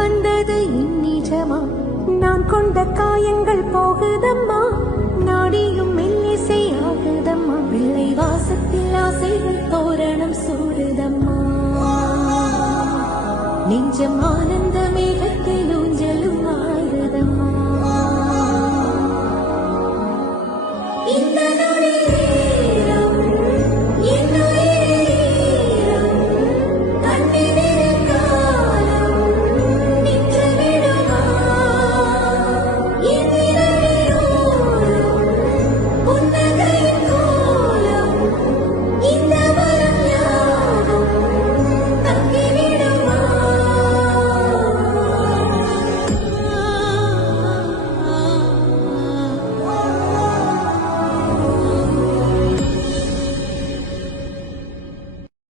வந்தது இந்நிஜமா நான் கொண்ட காயங்கள் போகுதம்மா நாடியும் மெல்லிசை ஆகுதம்மா பிள்ளை வாசத்தில் ஆசைகள் தோரணம் சூடுதம்மா நெஞ்சம் ஆனந்த